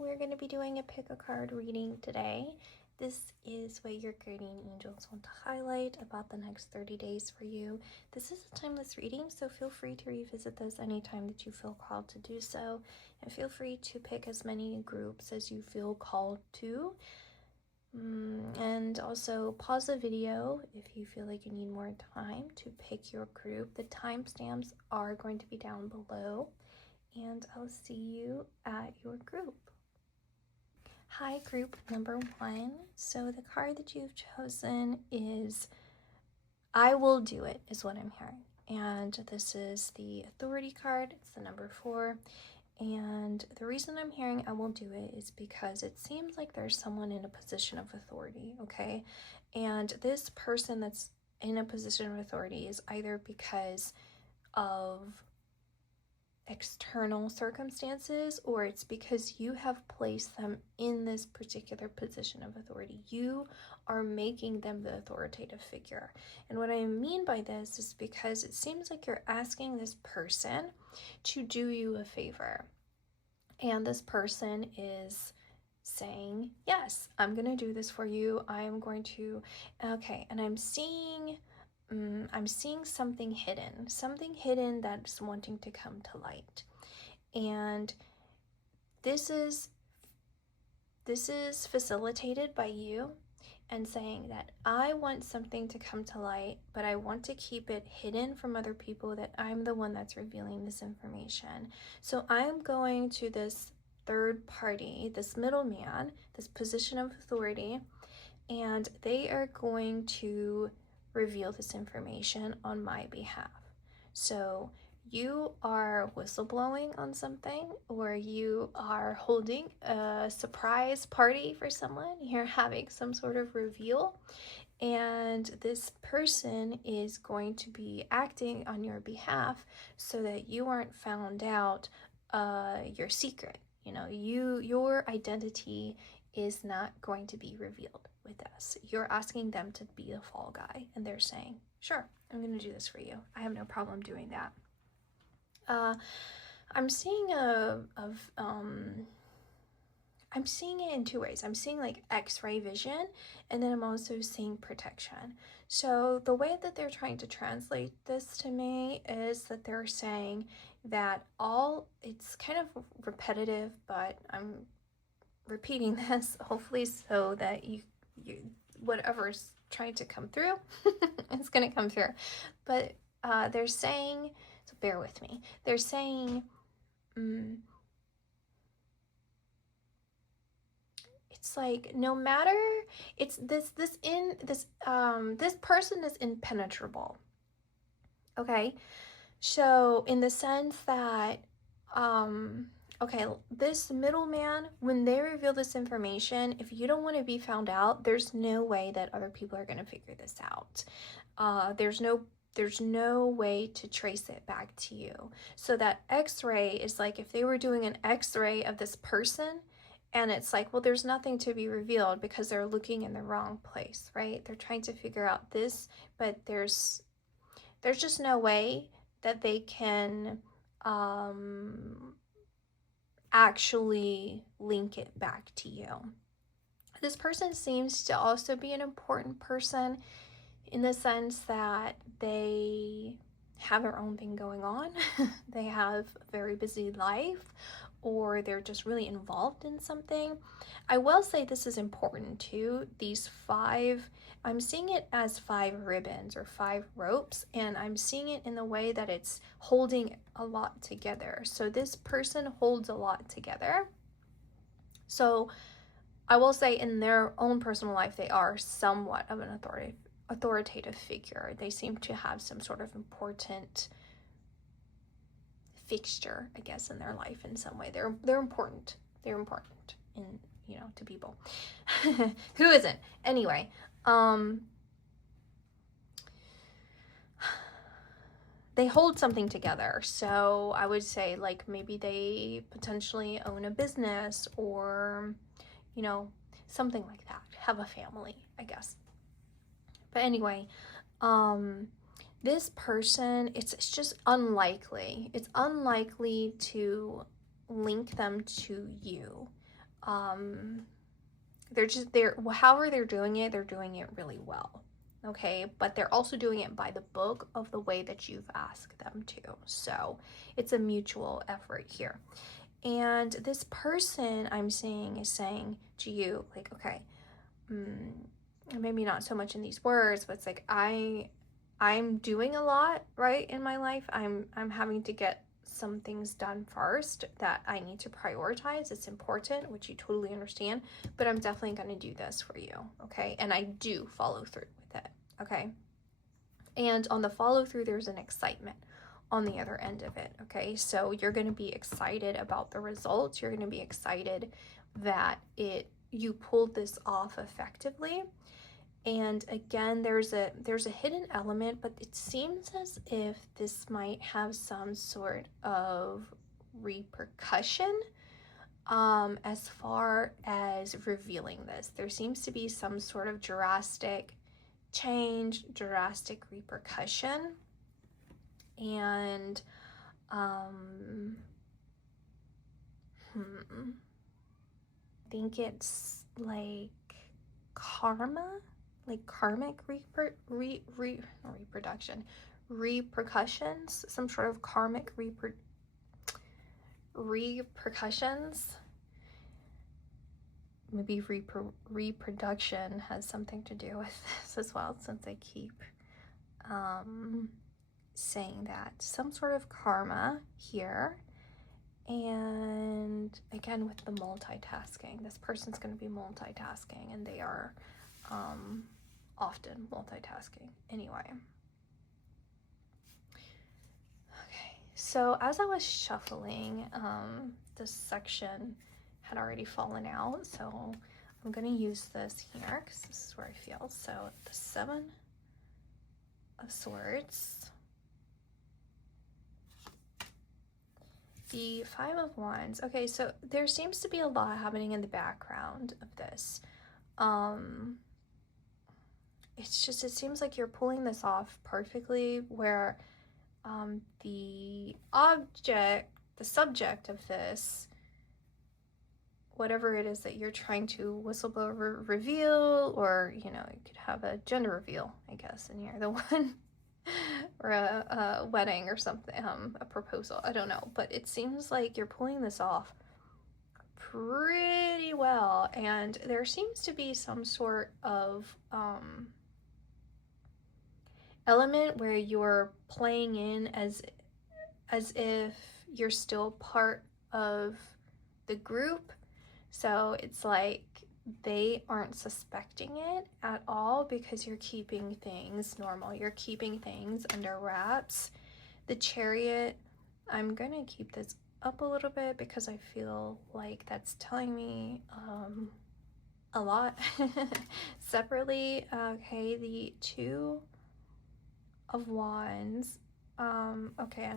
we're going to be doing a pick a card reading today. This is what your guardian angels want to highlight about the next 30 days for you. This is a timeless reading, so feel free to revisit this anytime that you feel called to do so. And feel free to pick as many groups as you feel called to. And also pause the video if you feel like you need more time to pick your group. The timestamps are going to be down below, and I'll see you at your group. Hi, group number 1. So the card that you've chosen is I Will Do It, is what I'm hearing. And this is the authority card. It's the number 4. And the reason I'm hearing I will do it is because it seems like there's someone in a position of authority, okay? And this person that's in a position of authority is either because of external circumstances, or it's because you have placed them in this particular position of authority. You are making them the authoritative figure. And what I mean by this is because it seems like you're asking this person to do you a favor. And this person is saying, yes, I'm going to do this for you. I am going to, okay. And I'm seeing something hidden that's wanting to come to light. And this is facilitated by you and saying that I want something to come to light, but I want to keep it hidden from other people, that I'm the one that's revealing this information. So I'm going to this third party, this middleman, this position of authority, and they are going to reveal this information on my behalf. So you are whistleblowing on something, or you are holding a surprise party for someone. You're having some sort of reveal, and this person is going to be acting on your behalf so that you aren't found out your secret. You know, your identity is not going to be revealed with us. You're asking them to be the fall guy, and they're saying, sure, I'm going to do this for you. I have no problem doing that. I'm seeing I'm seeing it in two ways. I'm seeing like X-ray vision, and then I'm also seeing protection. So the way that they're trying to translate this to me is that they're saying that it's kind of repetitive, but I'm repeating this hopefully so that you whatever's trying to come through, it's going to come through. But they're saying, so bear with me, they're saying it's like no matter, it's this person is impenetrable, okay? So in the sense that okay, this middleman, when they reveal this information, if you don't want to be found out, there's no way that other people are going to figure this out. There's no way to trace it back to you. So that X-ray is like if they were doing an X-ray of this person, and it's like, well, there's nothing to be revealed because they're looking in the wrong place, right? They're trying to figure out this, but there's just no way that they can actually link it back to you. This person seems to also be an important person in the sense that they have their own thing going on. They have a very busy life, or they're just really involved in something. I will say this is important too. These 5, I'm seeing it as 5 ribbons or 5 ropes, and I'm seeing it in the way that it's holding a lot together. So this person holds a lot together. So I will say in their own personal life, they are somewhat of an authoritative figure. They seem to have some sort of important fixture, I guess, in their life in some way. They're important. They're important in, you know, to people. Who isn't? Anyway, they hold something together. So I would say like maybe they potentially own a business, or, you know, something like that. Have a family, I guess. But anyway, this person, it's just unlikely. It's unlikely to link them to you. however they're doing it really well. Okay, but they're also doing it by the book of the way that you've asked them to. So it's a mutual effort here. And this person I'm seeing is saying to you, like, okay, maybe not so much in these words, but it's like, I'm doing a lot, right, in my life. I'm having to get some things done first that I need to prioritize. It's important, which you totally understand, but I'm definitely going to do this for you, okay? And I do follow through with it, okay? And on the follow through, there's an excitement on the other end of it, okay? So you're going to be excited about the results. You're going to be excited that you pulled this off effectively. And again, there's a hidden element, but it seems as if this might have some sort of repercussion as far as revealing this. There seems to be some sort of drastic change, drastic repercussion. And I think it's like karma, like karmic repercussions, some sort of karmic repercussions. Maybe reproduction has something to do with this as well, since I keep saying that. Some sort of karma here. And again, with the multitasking, this person's going to be multitasking, and they are often multitasking anyway. Okay, so as I was shuffling, this section had already fallen out, so I'm going to use this here because this is where I feel. So the 7 of Swords, the 5 of Wands. Okay, so there seems to be a lot happening in the background of this. It's just, it seems like you're pulling this off perfectly, where the subject of this, whatever it is that you're trying to whistleblower reveal, or, you know, you could have a gender reveal, I guess, in here, the one, or a wedding or something, a proposal, I don't know, but it seems like you're pulling this off pretty well, and there seems to be some sort of element where you're playing in as if you're still part of the group. So it's like they aren't suspecting it at all because you're keeping things normal. You're keeping things under wraps. The Chariot, I'm going to keep this up a little bit because I feel like that's telling me a lot. Separately, okay, the 2 of Wands. Okay,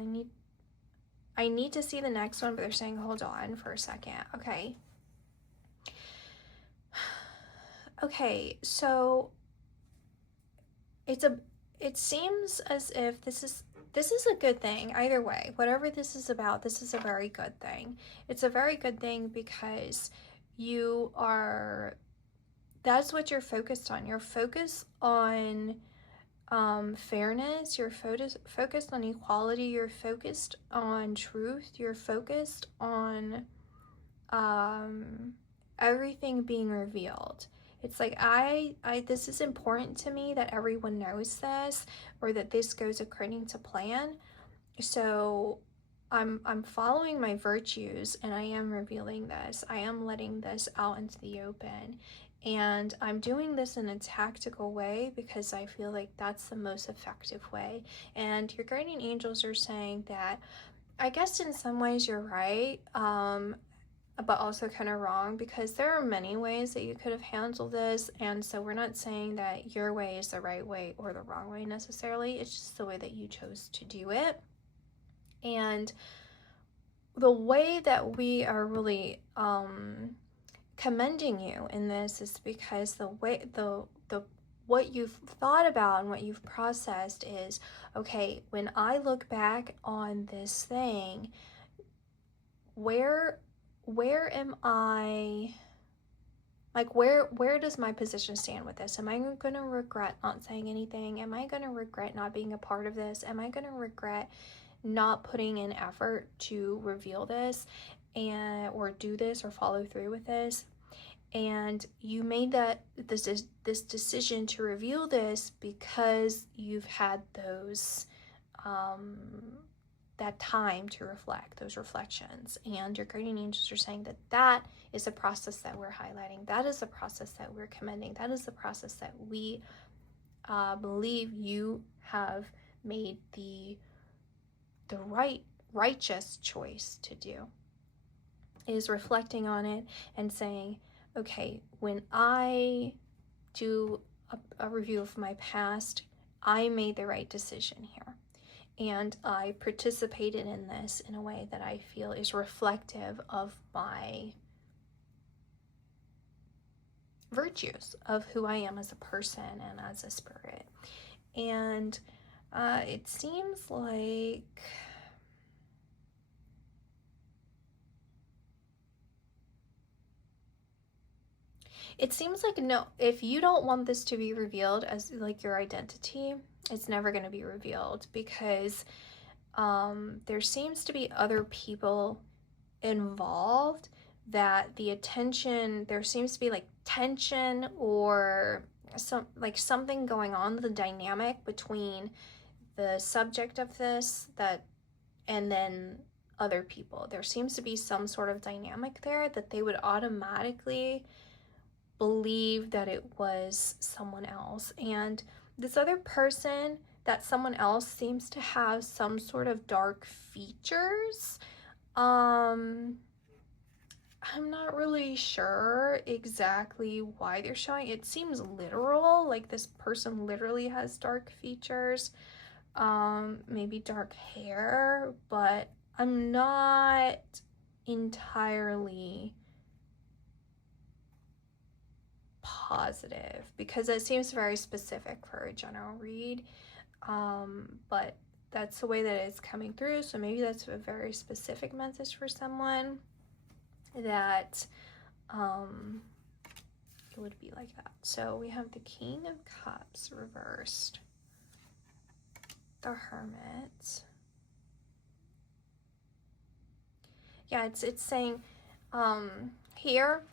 I need to see the next one, but they're saying hold on for a second. Okay, so it seems as if this is a good thing either way. Whatever this is about, this is a very good thing. It's a very good thing because that's what you're focused on. You're focused on fairness, you're focused on equality, you're focused on truth, you're focused on everything being revealed. It's like this is important to me that everyone knows this, or that this goes according to plan. So I'm following my virtues, and I am revealing this. I am letting this out into the open. And I'm doing this in a tactical way because I feel like that's the most effective way. And your guardian angels are saying that, I guess in some ways you're right, but also kind of wrong, because there are many ways that you could have handled this. And so we're not saying that your way is the right way or the wrong way necessarily. It's just the way that you chose to do it. And the way that we are really commending you in this is because what you've thought about and what you've processed is, okay, when I look back on this thing, where where am I, like, where does my position stand with this? Am I going to regret not saying anything? Am I going to regret not being a part of this? Am I going to regret not putting in effort to reveal this or do this or follow through with this? And you made this decision to reveal this because you've had those that time to reflect, those reflections. And your guardian angels are saying that that is a process that we're highlighting. That is a process that we're commending. That is the process that we believe you have made the righteous choice to do, is reflecting on it and saying, okay, when I do a review of my past, I made the right decision here. And I participated in this in a way that I feel is reflective of my virtues, of who I am as a person and as a spirit. And it seems like no, if you don't want this to be revealed as like your identity, it's never going to be revealed, because there seems to be other people involved that there seems to be like tension or something going on, the dynamic between the subject of this and then other people. There seems to be some sort of dynamic there that they would automatically believe that it was someone else. And this other person, that someone else, seems to have some sort of dark features. I'm not really sure exactly why they're showing. It seems literal, like this person literally has dark features, maybe dark hair, but I'm not entirely positive because it seems very specific for a general read, but that's the way that it's coming through. So maybe that's a very specific message for someone, that it would be like that. So we have the King of Cups reversed, the Hermit. Yeah, it's saying here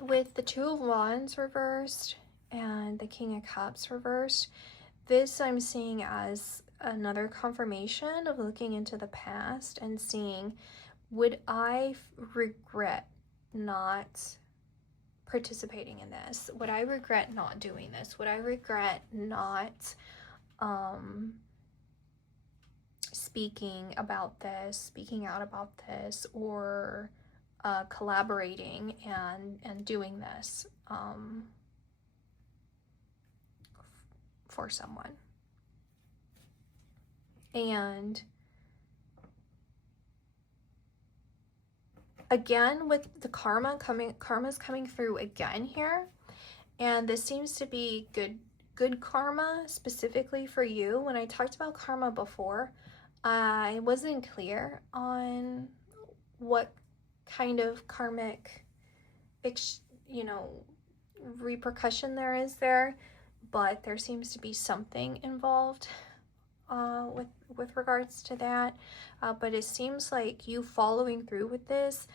with the Two of Wands reversed and the King of Cups reversed, this I'm seeing as another confirmation of looking into the past and seeing, would I regret not participating in this? Would I regret not doing this? Would I regret not speaking out about this, or collaborating and doing this for someone? And again, with the karma's coming through again here, and this seems to be good karma specifically for you. When I talked about karma before, I wasn't clear on what kind of karmic repercussion there is there, but there seems to be something involved with regards to that, but it seems like you following through with this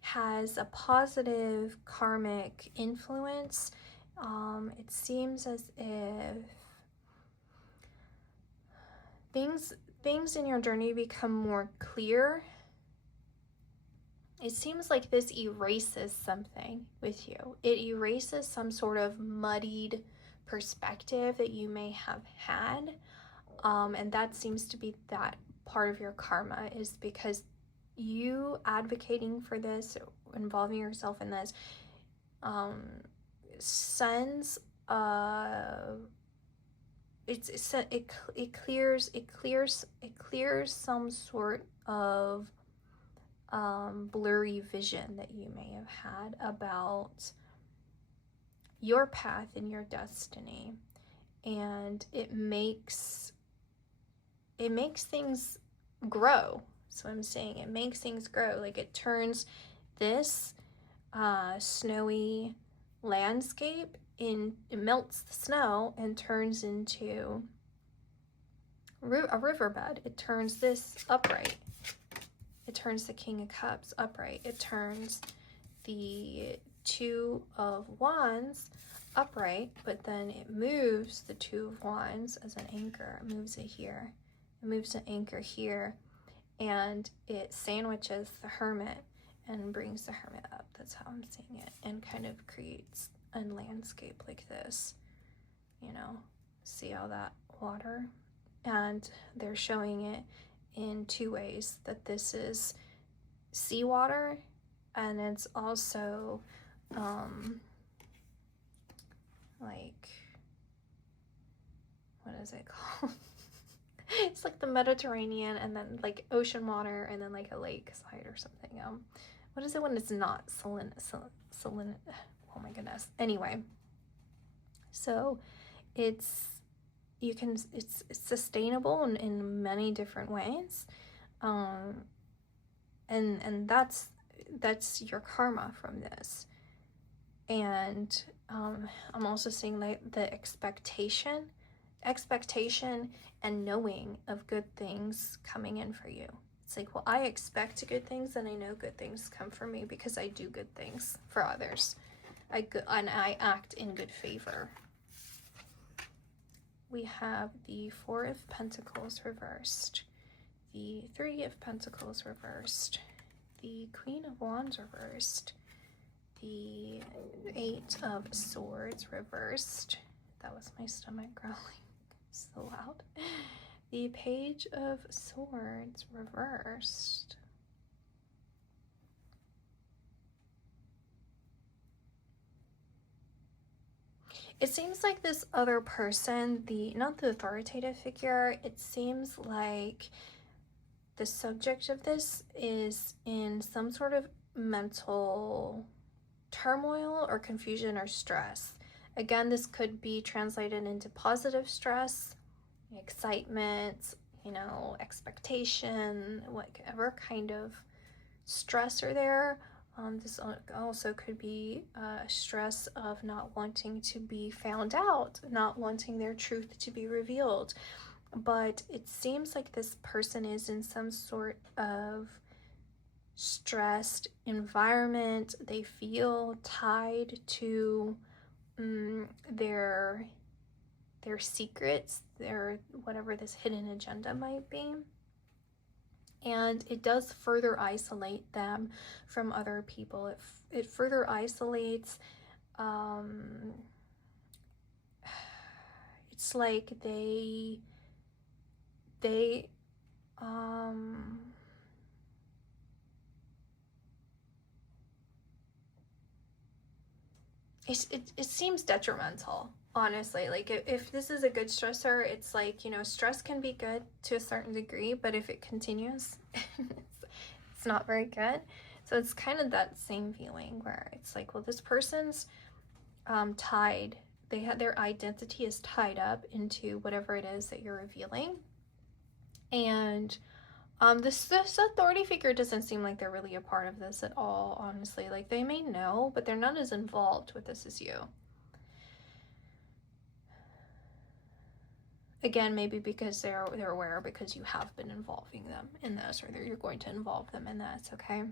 has a positive karmic influence. It seems as if things in your journey become more clear. It seems like this erases something with you. It erases some sort of muddied perspective that you may have had. And that seems to be that part of your karma, is because you advocating for this, involving yourself in this, sends it clears some sort of blurry vision that you may have had about your path and your destiny, and it makes things grow That's what I'm saying. It makes things grow. Like, it turns this snowy landscape it melts the snow and turns into a riverbed. It turns this upright. It turns the King of Cups upright. It turns the Two of Wands upright, but then it moves the Two of Wands as an anchor. It moves it here. It moves an anchor here, and it sandwiches the Hermit and brings the Hermit up. That's how I'm seeing it, and kind of creates a landscape like this. You know, see all that water? And they're showing it in two ways, that this is seawater, and it's also like, what is it called? It's like the Mediterranean, and then like ocean water, and then like a lake side or something. What is it when it's not saline? Oh my goodness. Anyway, so it's sustainable in many different ways, and that's your karma from this. And I'm also seeing like the expectation and knowing of good things coming in for you. It's like, well, I expect good things, and I know good things come for me because I do good things for others. And I act in good favor. We have the Four of Pentacles reversed, the Three of Pentacles reversed, the Queen of Wands reversed, the Eight of Swords reversed. That was my stomach growling so loud. The Page of Swords reversed. It seems like this other person, not the authoritative figure, it seems like the subject of this is in some sort of mental turmoil or confusion or stress. Again, this could be translated into positive stress, excitement, you know, expectation, whatever kind of stress are there. This also could be stress of not wanting to be found out, not wanting their truth to be revealed. But it seems like this person is in some sort of stressed environment. They feel tied to their secrets, their whatever this hidden agenda might be. And it does further isolate them from other people. It further isolates, it's like they it seems detrimental, honestly. Like, if this is a good stressor, it's like, you know, stress can be good to a certain degree, but if it continues, it's not very good. So it's kind of that same feeling where it's like, well, this person's tied. Their identity is tied up into whatever it is that you're revealing. And this authority figure doesn't seem like they're really a part of this at all, honestly. Like, they may know, but they're not as involved with this as you. Again, maybe because they're aware, because you have been involving them in this, or you're going to involve them in this, okay?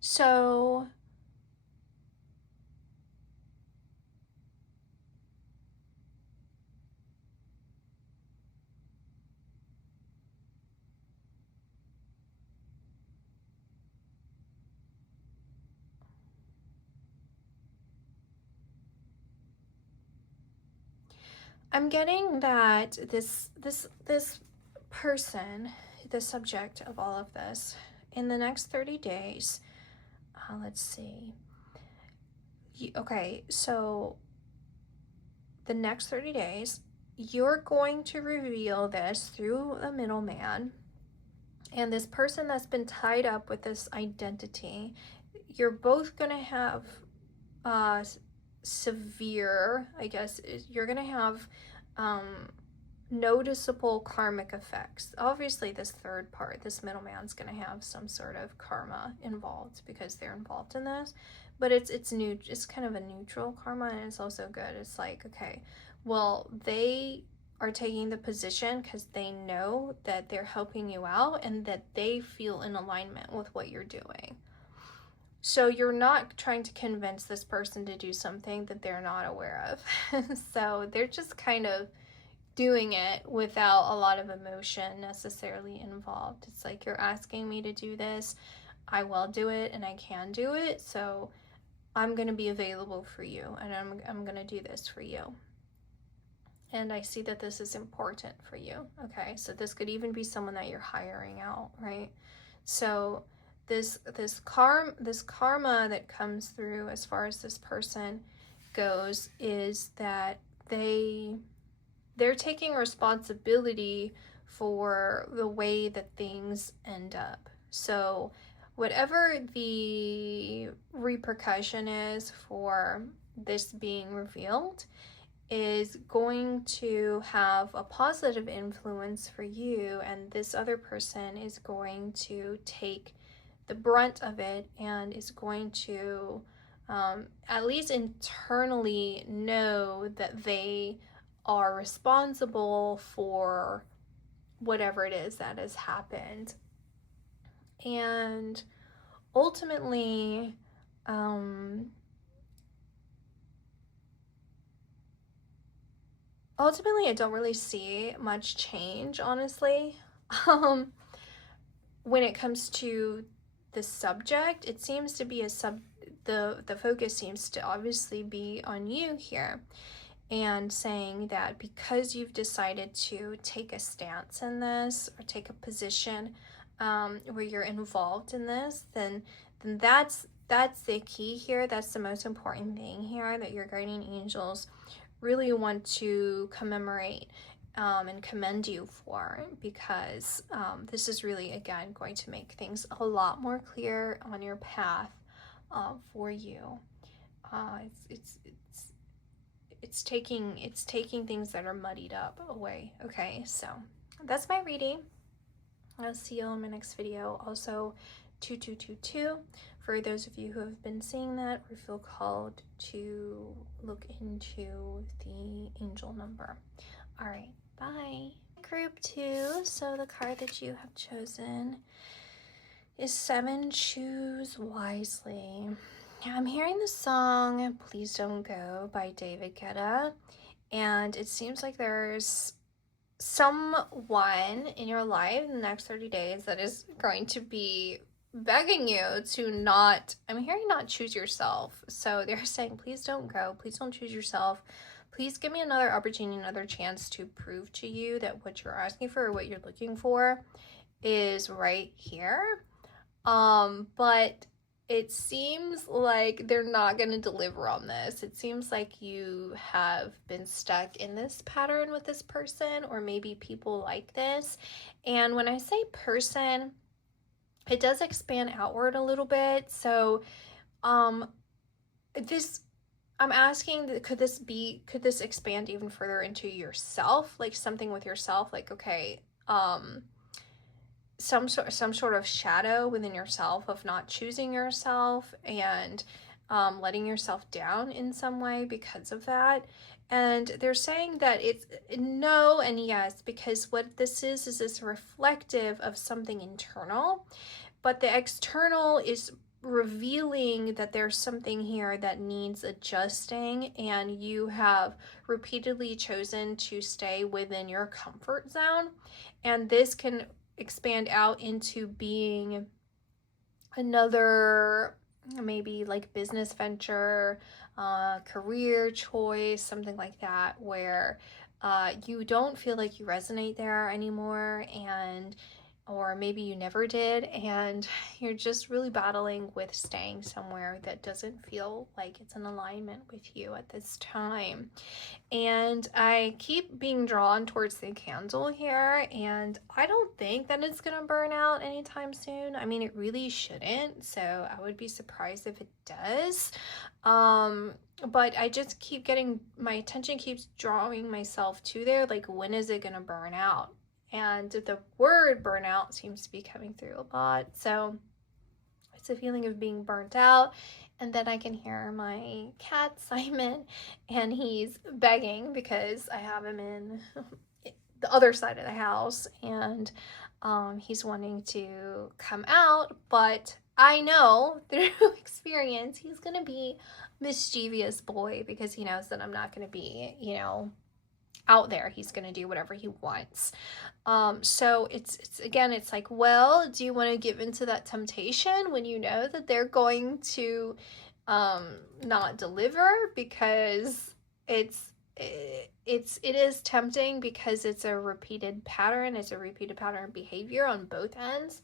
So I'm getting that this person, the subject of all of this, in the next 30 days, let's see. Okay, so the next 30 days, you're going to reveal this through a middleman. And this person that's been tied up with this identity, you're both going to have severe, I guess, you're going to have noticeable karmic effects. Obviously, this third part, this middleman's going to have some sort of karma involved because they're involved in this, but it's new. It's kind of a neutral karma, and it's also good. It's like, okay, well, they are taking the position because they know that they're helping you out and that they feel in alignment with what you're doing. So you're not trying to convince this person to do something that they're not aware of. So they're just kind of doing it without a lot of emotion necessarily involved. It's like, you're asking me to do this, I will do it, and I can do it, so I'm going to be available for you, and I'm going to do this for you. And I see that this is important for you. Okay, so this could even be someone that you're hiring out, right? So this karma that comes through as far as this person goes is that they're taking responsibility for the way that things end up. So whatever the repercussion is for this being revealed is going to have a positive influence for you, and this other person is going to take the brunt of it and is going to at least internally know that they are responsible for whatever it is that has happened. And ultimately, I don't really see much change, honestly. When it comes to the subject, it seems to be the focus seems to obviously be on you here, and saying that because you've decided to take a stance in this or take a position where you're involved in this, then that's the key here. That's the most important thing here that your guardian angels really want to commemorate and commend you for, because this is really, again, going to make things a lot more clear on your path for you. It's taking things that are muddied up away. Okay, so that's my reading. I'll see you in my next video. Also, 2222 for those of you who have been seeing that or feel called to look into the angel number. All right, bye. Group 2, so the card that you have chosen is 7, Choose Wisely. I'm hearing the song Please Don't Go by David Guetta, and it seems like there's someone in your life in the next 30 days that is going to be begging you to not, I'm hearing not choose yourself. So they're saying, please don't go, please don't choose yourself, please give me another opportunity, another chance to prove to you that what you're asking for or what you're looking for is right here. But it seems like they're not going to deliver on this. It seems like you have been stuck in this pattern with this person, or maybe people like this. And when I say person, it does expand outward a little bit. So, I'm asking, could this expand even further into yourself? Like something with yourself, like, okay, some sort of shadow within yourself of not choosing yourself and letting yourself down in some way because of that. And they're saying that it's no and yes, because what this is this reflective of something internal, but the external is revealing that there's something here that needs adjusting, and you have repeatedly chosen to stay within your comfort zone, and this can expand out into being another maybe like business venture, career choice, something like that, where you don't feel like you resonate there anymore, and or maybe you never did, and you're just really battling with staying somewhere that doesn't feel like it's in alignment with you at this time. And I keep being drawn towards the candle here, and I don't think that it's gonna burn out anytime soon. I mean, it really shouldn't, so I would be surprised if it does. But I just keep getting, my attention keeps drawing myself to there, like, when is it gonna burn out? And the word burnout seems to be coming through a lot. So it's a feeling of being burnt out. And then I can hear my cat, Simon, and he's begging because I have him in the other side of the house, and he's wanting to come out. But I know through experience he's going to be mischievous boy, because he knows that I'm not going to be, out there. He's going to do whatever he wants. So it's again, it's like, well, do you want to give into that temptation when you know that they're going to not deliver? Because it is tempting, because it's a repeated pattern. It's a repeated pattern of behavior on both ends.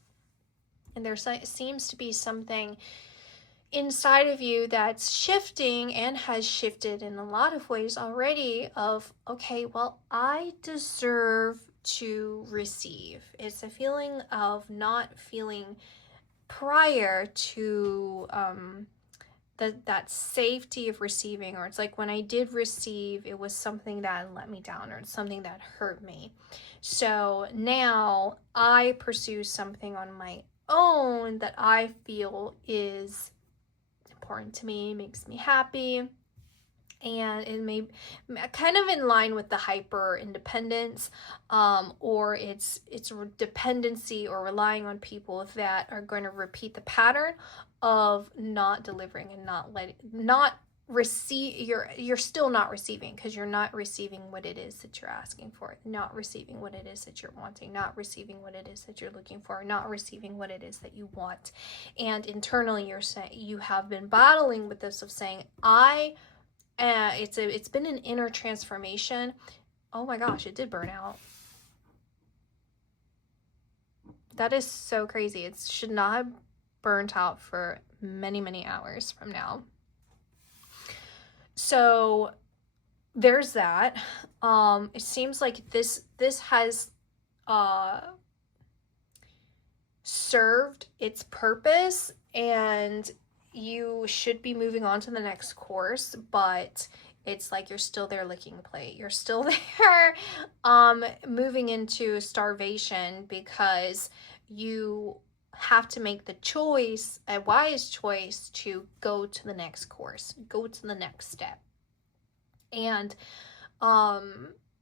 And there seems to be something inside of you that's shifting, and has shifted in a lot of ways already, of, okay, well, I deserve to receive. It's a feeling of not feeling prior to that safety of receiving, or it's like, when I did receive, it was something that let me down, or it's something that hurt me. So now I pursue something on my own that I feel is important to me, makes me happy, and it may kind of in line with the hyper independence, or it's dependency, or relying on people that are going to repeat the pattern of not delivering and not receive. You're still not receiving, because you're not receiving what it is that you're asking for, not receiving what it is that you're wanting, not receiving what it is that you're looking for, not receiving what it is that you want. And internally you're saying, you have been battling with this, of saying, it's been an inner transformation. Oh my gosh, it did burn out. That is so crazy. It should not have burnt out for many, many hours from now. So there's that. It seems like this has served its purpose, and you should be moving on to the next course, but it's like you're still there licking the plate. You're still there moving into starvation, because you have to make the choice, a wise choice, to go to the next course, go to the next step. And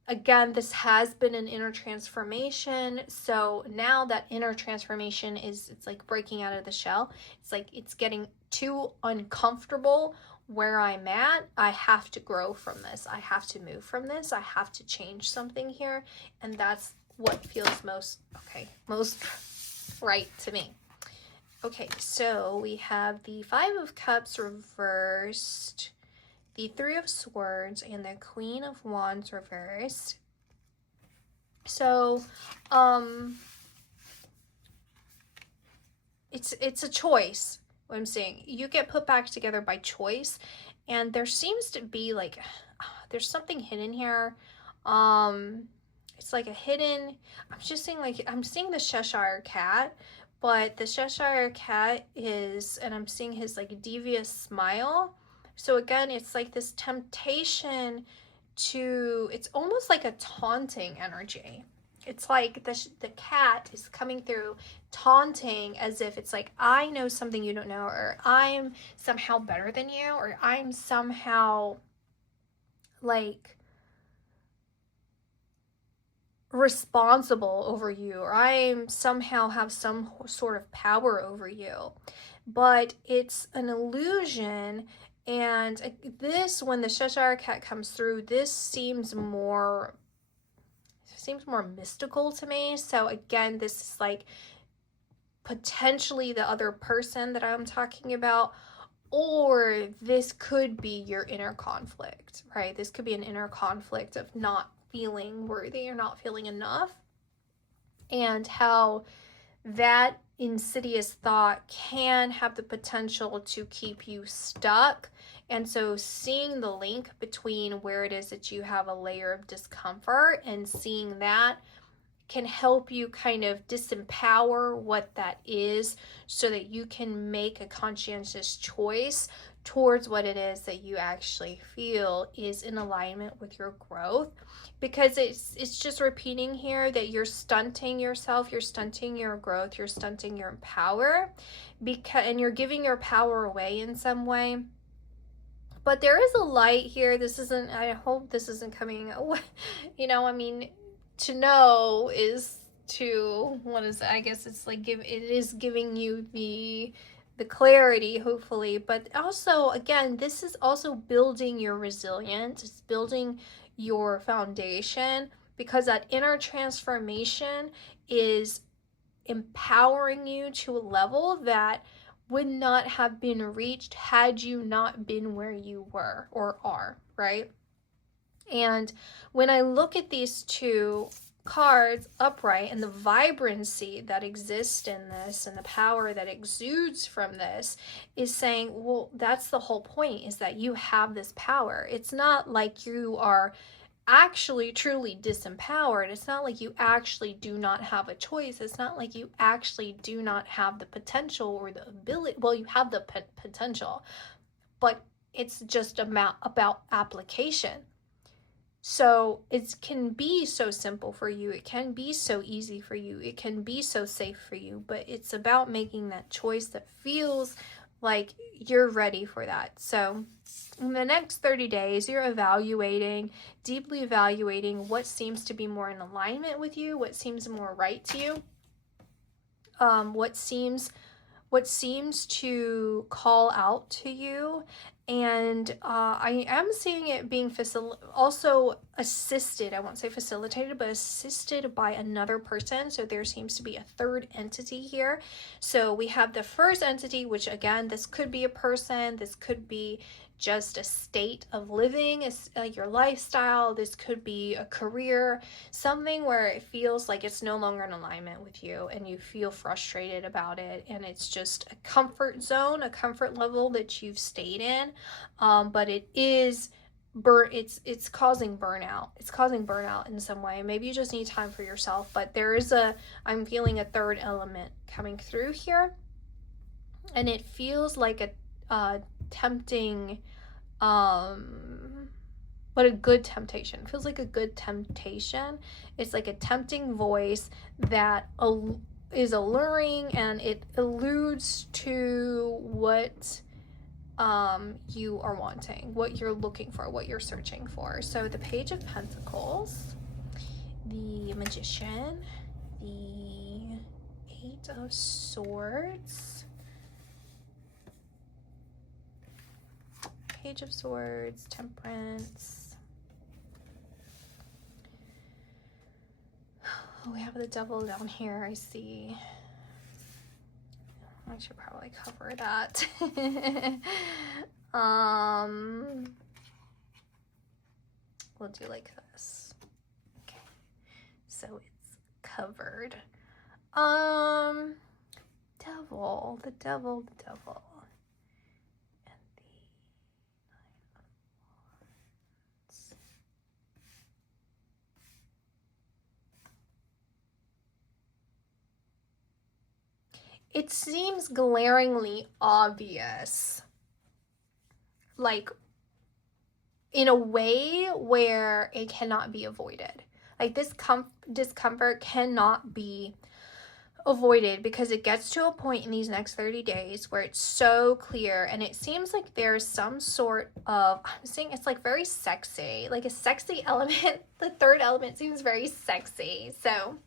again, this has been an inner transformation. So now that inner transformation it's like breaking out of the shell. It's like it's getting too uncomfortable where I'm at. I have to grow from this. I have to move from this. I have to change something here. And that's what feels most right to me. Okay, so we have the Five of Cups reversed, the Three of Swords, and the Queen of Wands reversed. So, it's a choice. What I'm saying, you get put back together by choice, and there seems to be like, there's something hidden here. It's like a hidden. I'm just saying, like, I'm seeing the Cheshire Cat, but the Cheshire Cat is, and I'm seeing his like devious smile. So again, it's like this temptation to, it's almost like a taunting energy. It's like the cat is coming through taunting, as if it's like, I know something you don't know, or I'm somehow better than you, or I'm somehow like responsible over you, or I somehow have some sort of power over you. But it's an illusion. And this, when the Cheshire Cat comes through, this seems more mystical to me. So again, this is like potentially the other person that I'm talking about, or this could be your inner conflict, right? This could be an inner conflict of not feeling worthy or not feeling enough, and how that insidious thought can have the potential to keep you stuck. And so seeing the link between where it is that you have a layer of discomfort and seeing that can help you kind of disempower what that is so that you can make a conscientious choice towards what it is that you actually feel is in alignment with your growth. Because it's just repeating here that you're stunting yourself, you're stunting your growth, you're stunting your power, and you're giving your power away in some way. But there is a light here. This isn't, I hope this isn't coming away. I mean, to know is to, what is it? I guess it's like it is giving you the clarity, hopefully. But also, again, this is also building your resilience. It's building your foundation, because that inner transformation is empowering you to a level that would not have been reached had you not been where you were or are, right? And when I look at these two cards upright and the vibrancy that exists in this and the power that exudes from this is saying, well, that's the whole point, is that you have this power. It's not like you are actually truly disempowered. It's not like you actually do not have a choice. It's not like you actually do not have the potential or the ability. Well, you have the potential, but it's just about application. So it can be so simple for you. It can be so easy for you. It can be so safe for you, but it's about making that choice that feels like you're ready for that. So in the next 30 days, you're deeply evaluating what seems to be more in alignment with you, what seems more right to you, what seems to call out to you. And I am seeing it being also assisted, I won't say facilitated, but assisted by another person. So there seems to be a third entity here. So we have the first entity, which again, this could be a person, this could be just a state of living, your lifestyle, this could be a career, something where it feels like it's no longer in alignment with you and you feel frustrated about it, and it's just a comfort zone, a comfort level that you've stayed in, but it is it's causing burnout. It's causing burnout in some way. Maybe you just need time for yourself, but I'm feeling a third element coming through here, and it feels like a tempting, but a good temptation. It feels like a good temptation. It's like a tempting voice that is alluring, and it alludes to what you are wanting, what you're looking for, what you're searching for. So the Page of Pentacles, the Magician, the Eight of Swords, Page of Swords, Temperance. Oh, we have the Devil down here, I see. I should probably cover that. We'll do like this. Okay. So it's covered. Devil, the Devil. It seems glaringly obvious, like in a way where it cannot be avoided. Like this discomfort cannot be avoided, because it gets to a point in these next 30 days where it's so clear, and it seems like there's some sort of, I'm saying it's like very sexy, like a sexy element. The third element seems very sexy. So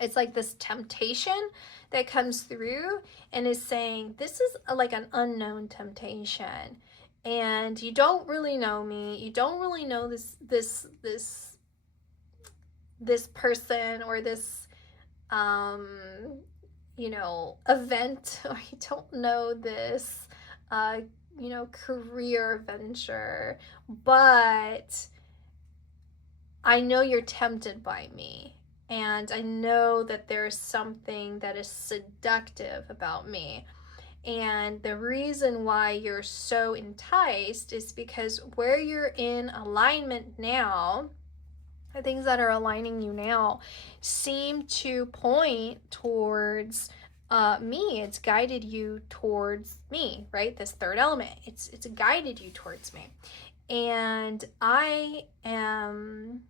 it's like this temptation that comes through and is saying, this is like an unknown temptation, and you don't really know me, you don't really know this person or this event, or you don't know this career venture, but I know you're tempted by me, And I know that there's something that is seductive about me. And the reason why you're so enticed is because where you're in alignment now, the things that are aligning you now seem to point towards me. It's guided you towards me, right? This third element, it's guided you towards me. And I am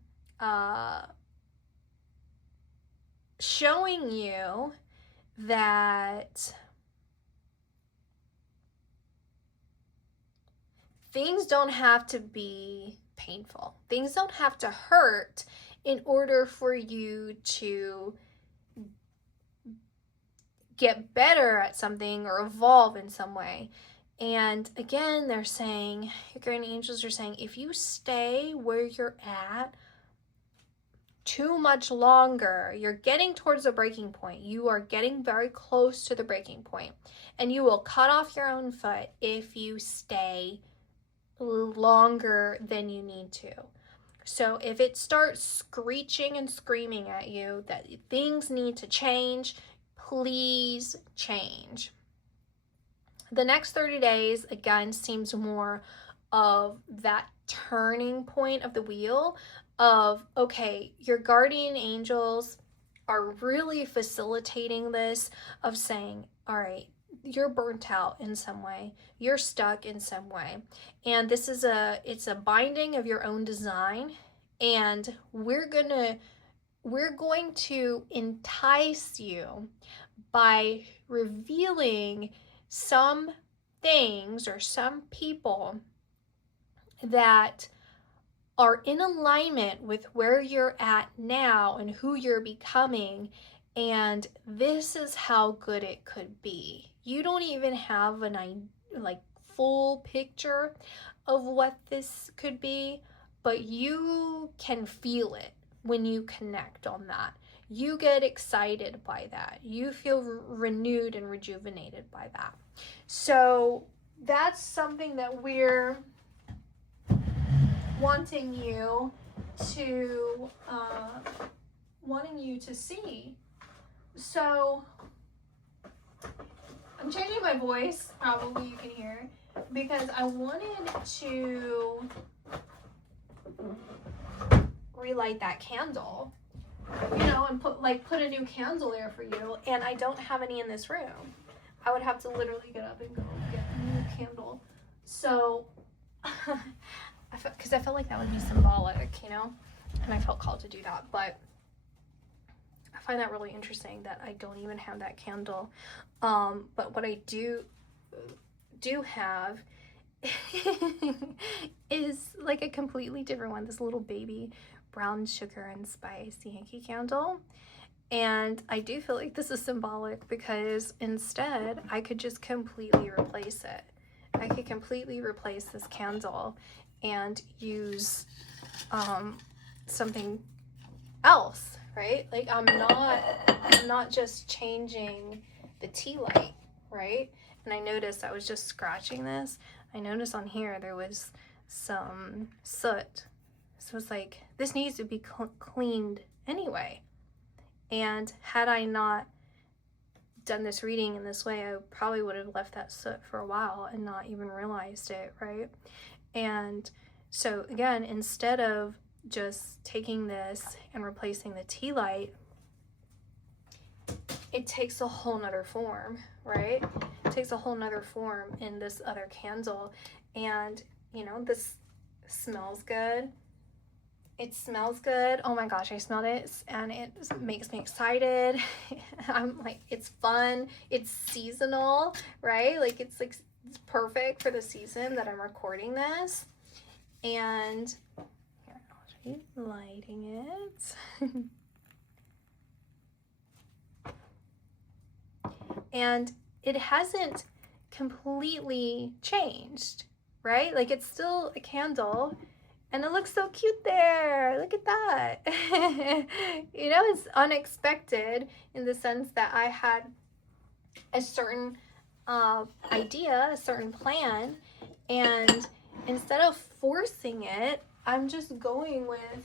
showing you that things don't have to be painful. Things don't have to hurt in order for you to get better at something or evolve in some way. And again, they're saying, your guardian angels are saying, if you stay where you're at too much longer, you're getting towards the breaking point. You are getting very close to the breaking point, and you will cut off your own foot if you stay longer than you need to. So if it starts screeching and screaming at you that things need to change, please change. The next 30 days, again, seems more of that turning point of the wheel of, okay, your guardian angels are really facilitating this, of saying, all right, you're burnt out in some way, you're stuck in some way, and it's a binding of your own design, and we're going to entice you by revealing some things or some people that are in alignment with where you're at now and who you're becoming, and this is how good it could be. You don't even have an full picture of what this could be, but you can feel it when you connect on that. You get excited by that. You feel renewed and rejuvenated by that. So that's something that we're wanting you to see. So I'm changing my voice, probably you can hear, because I wanted to relight that candle, and put a new candle there for you, and I don't have any in this room. I would have to literally get up and go get a new candle. So because I felt like that would be symbolic, and I felt called to do that. But I find that really interesting that I don't even have that candle. But what I do have is like a completely different one, this little baby brown sugar and spice Yankee candle. And I do feel like this is symbolic, because instead I could just completely replace it. I could completely replace this candle and use something else, right? Like I'm not just changing the tea light, right? And I noticed I was just scratching this. I noticed on here there was some soot. So it's like, this needs to be cleaned anyway. And had I not done this reading in this way, I probably would have left that soot for a while and not even realized it, right? And so again, instead of just taking this and replacing the tea light, it takes a whole nother form, right? It takes a whole nother form in this other candle. And this smells good. It smells good. Oh my gosh, I smelled it and it makes me excited. I'm like, it's fun. It's seasonal, right? Like it's perfect for the season that I'm recording this. And here, I'll show you lighting it. And it hasn't completely changed, right? Like it's still a candle. And it looks so cute there. Look at that. It's unexpected in the sense that I had a certain idea, a certain plan, and instead of forcing it, I'm just going with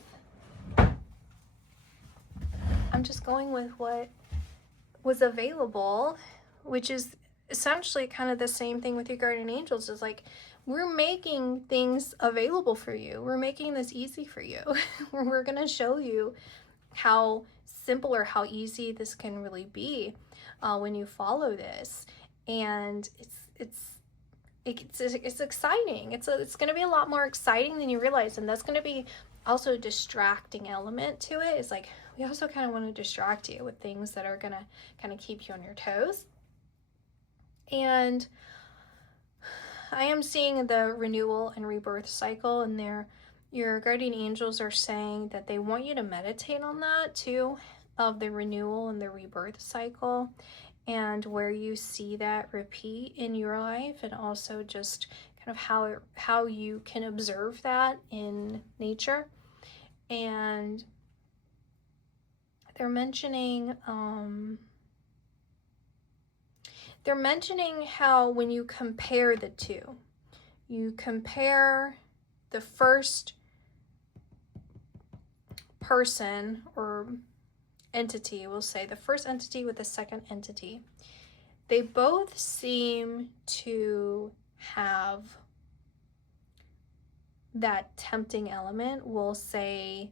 I'm just going with what was available, which is essentially kind of the same thing with your guardian angels. Is like, we're making things available for you. We're making this easy for you. We're going to show you how simple or how easy this can really be when you follow this. And it's exciting. It's going to be a lot more exciting than you realize. And that's going to be also a distracting element to it. It's like, we also kind of want to distract you with things that are going to kind of keep you on your toes. And I am seeing the renewal and rebirth cycle, and your guardian angels are saying that they want you to meditate on that too, of the renewal and the rebirth cycle, and where you see that repeat in your life, and also just kind of how you can observe that in nature. And they're mentioning how when you compare the two, you compare the first person or entity, we'll say the first entity with the second entity, they both seem to have that tempting element. We'll say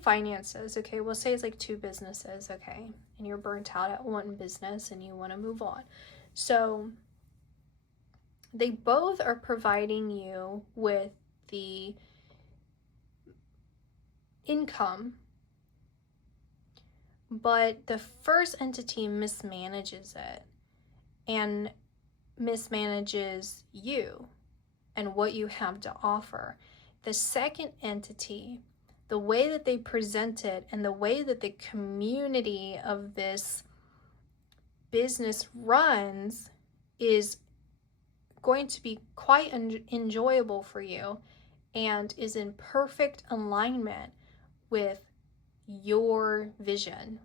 finances, okay? We'll say it's like two businesses, okay? And you're burnt out at one business and you want to move on. So they both are providing you with the income, but the first entity mismanages it and mismanages you and what you have to offer. The second entity, the way that they present it and the way that the community of this business runs is going to be quite enjoyable for you and is in perfect alignment with your vision,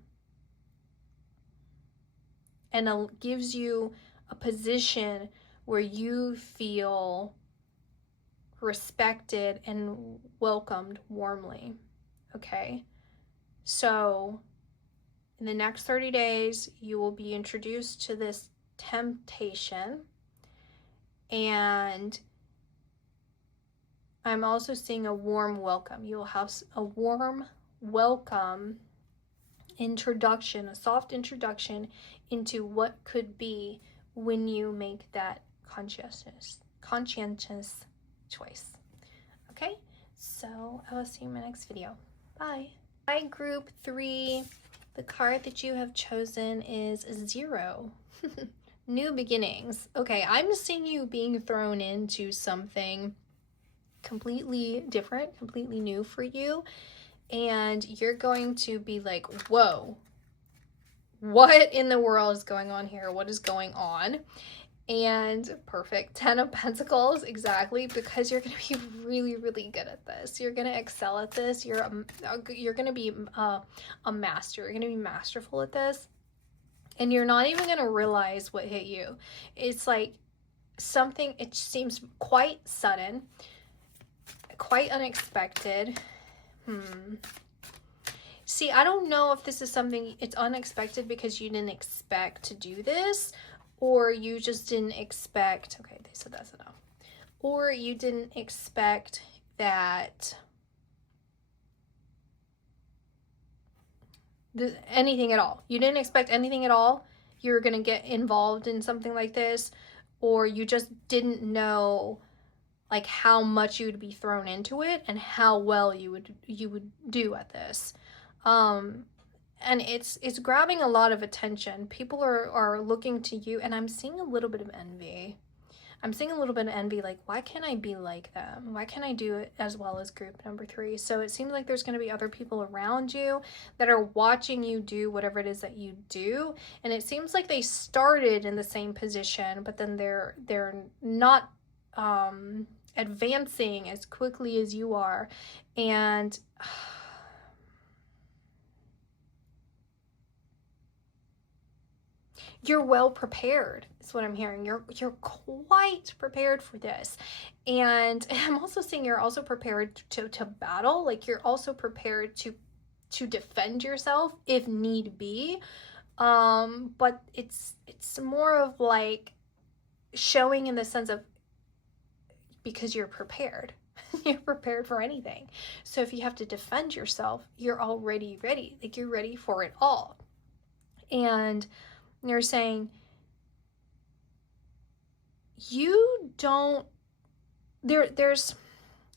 and gives you a position where you feel respected and welcomed warmly. Okay, so in the next 30 days you will be introduced to this temptation, and I'm also seeing a warm welcome. You'll have a warm welcome introduction, a soft introduction into what could be when you make that conscientious choice. Okay, so I will see you in my next video. Bye. By group 3, the card that you have chosen is 0. New beginnings. Okay, I'm seeing you being thrown into something completely different, completely new for you, and you're going to be like, whoa, what in the world is going on here? What is going on? And perfect, 10 of Pentacles, exactly, because you're going to be really, really good at this. You're going to excel at this. You're going to be a master. You're going to be masterful at this, and you're not even going to realize what hit you. It's like something, it seems quite sudden, quite unexpected. See, I don't know if this is something, it's unexpected because you didn't expect to do this, or you just didn't expect, okay, they said that's enough, or you didn't expect that anything at all. You didn't expect anything at all. You were going to get involved in something like this, or you just didn't know like how much you would be thrown into it and how well you would do at this. And it's grabbing a lot of attention. People are looking to you, and I'm seeing a little bit of envy. I'm seeing a little bit of envy, like, why can't I be like them? Why can't I do it as well as group number 3? So it seems like there's going to be other people around you that are watching you do whatever it is that you do. And it seems like they started in the same position, but then they're not advancing as quickly as you are. And you're well prepared, is what I'm hearing. You're quite prepared for this. And I'm also seeing you're also prepared to battle. Like, you're also prepared to to defend yourself if need be. But it's more of like showing in the sense of, because you're prepared. You're prepared for anything. So if you have to defend yourself, you're already ready. Like, you're ready for it all. And you're saying, you don't, there's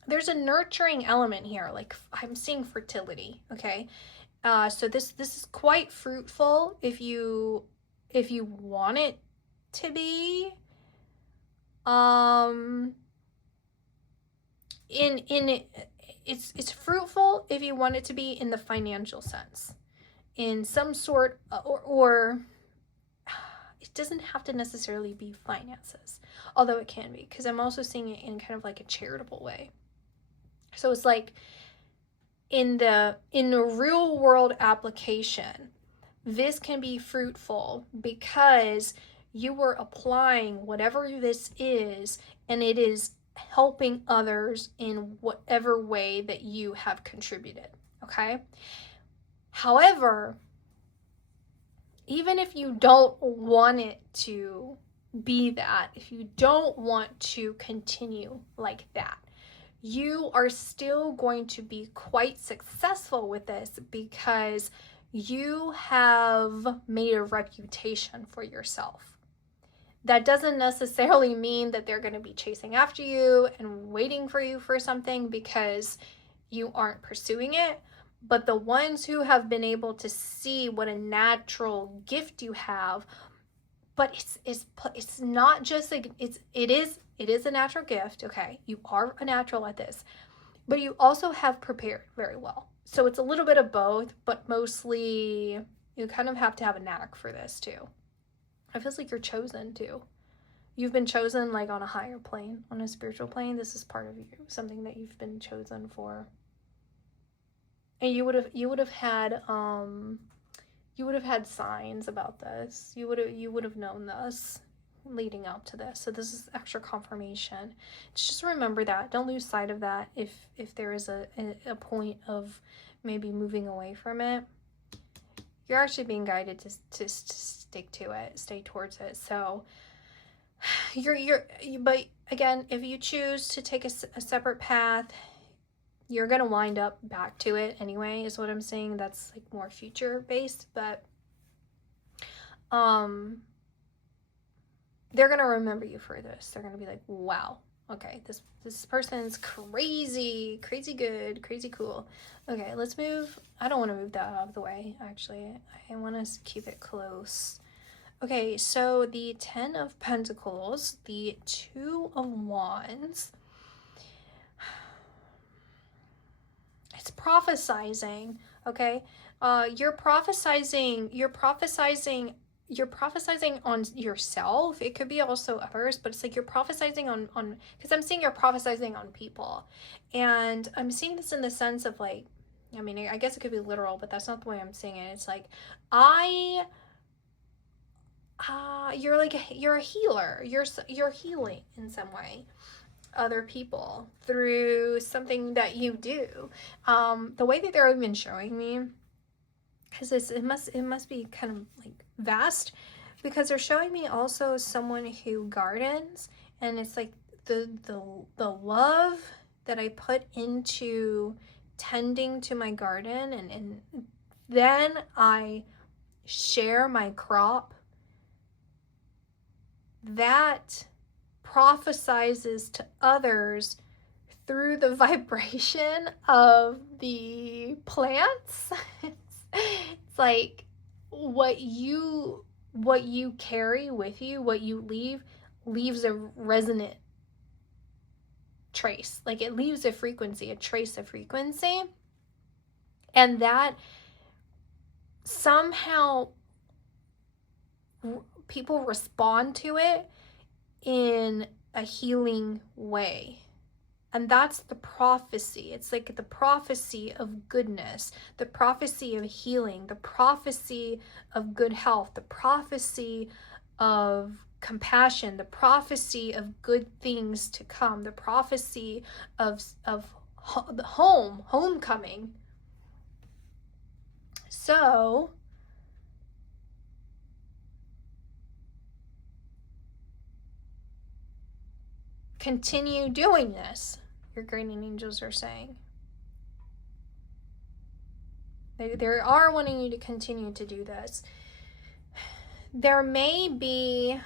a nurturing element here. Like, I'm seeing fertility, okay? So this is quite fruitful if you want it to be. It's fruitful if you want it to be in the financial sense, in some sort, or it doesn't have to necessarily be finances, although it can be, because I'm also seeing it in kind of like a charitable way. So it's like in the real world application, this can be fruitful because you were applying whatever this is, and it is helping others in whatever way that you have contributed, okay? However, even if you don't want it to be that, if you don't want to continue like that, you are still going to be quite successful with this, because you have made a reputation for yourself. That doesn't necessarily mean that they're going to be chasing after you and waiting for you for something because you aren't pursuing it. But the ones who have been able to see what a natural gift you have, but it's not just like, it is a natural gift, okay? You are a natural at this, but you also have prepared very well. So it's a little bit of both, but mostly you kind of have to have a knack for this too. It feels like you're chosen too. You've been chosen like on a higher plane, on a spiritual plane. This is part of you, something that you've been chosen for. And you would have had signs about this. You would have known this leading up to this. So this is extra confirmation. Just remember that. Don't lose sight of that if there is a point of maybe moving away from it. You're actually being guided to stick to it, stay towards it. So but again, if you choose to take a separate path, you're going to wind up back to it anyway, is what I'm saying. That's like more future based, but they're going to remember you for this. They're going to be like, wow, okay, this person's crazy good, crazy cool. Okay, let's move. I don't want to move that out of the way, actually. I want to keep it close. Okay, so the 10 of Pentacles, the 2 of Wands, it's prophesizing, okay? You're prophesizing on yourself. It could be also others, but it's like you're prophesizing on because I'm seeing you're prophesizing on people. And I'm seeing this in the sense of like, I mean, I guess it could be literal, but that's not the way I'm seeing it. It's like, you're a healer. You're healing in some way other people through something that you do. The way that they're even showing me, because it must be kind of like vast, because they're showing me also someone who gardens, and it's like the love that I put into tending to my garden, and then I share my crop, that prophesizes to others through the vibration of the plants. It's like what you carry with you, what you leaves a resonant trace. Like it leaves a frequency, a trace of frequency, and that somehow people respond to it in a healing way. And that's the prophecy. It's like the prophecy of goodness, the prophecy of healing, the prophecy of good health, the prophecy of compassion, the prophecy of good things to come, the prophecy of homecoming. So continue doing this, your guardian angels are saying. They are wanting you to continue to do this. There may be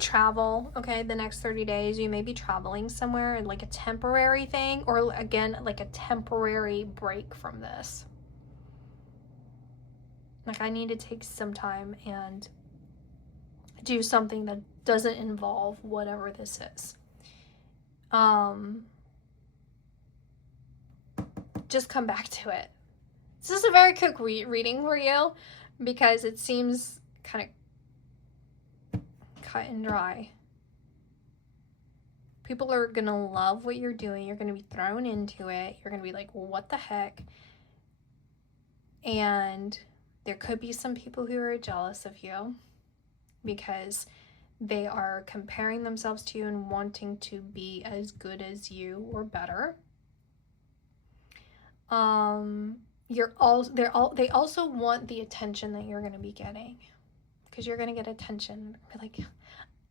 travel, okay, the next 30 days. You may be traveling somewhere, like a temporary thing, or again, like a temporary break from this. Like, I need to take some time and do something that doesn't involve whatever this is. Just come back to it. This is a very quick reading for you because it seems kind of cut and dry. People are going to love what you're doing. You're going to be thrown into it. You're going to be like, well, what the heck? And there could be some people who are jealous of you because they are comparing themselves to you and wanting to be as good as you or better. They also want the attention that you're going to be getting, because you're going to get attention. Be like,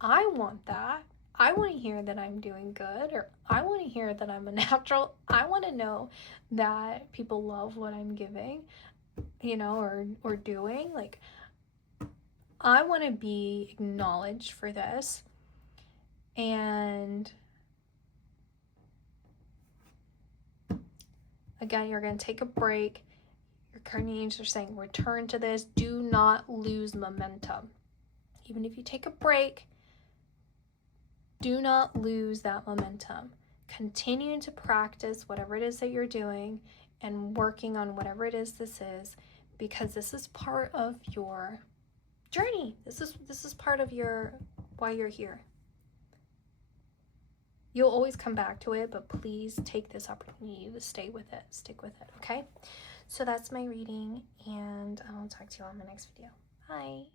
I want that. I want to hear that I'm doing good, or I want to hear that I'm a natural. I want to know that people love what I'm giving, or doing. Like, I want to be acknowledged for this. And again, you're going to take a break. Your guardian angels are saying, return to this. Do not lose momentum. Even if you take a break, do not lose that momentum. Continue to practice whatever it is that you're doing and working on whatever it is this is, because this is part of your journey. This is part of why you're here. You'll always come back to it, but please take this opportunity to stay with it. Stick with it, okay? So that's my reading, and I'll talk to you on the next video. Bye.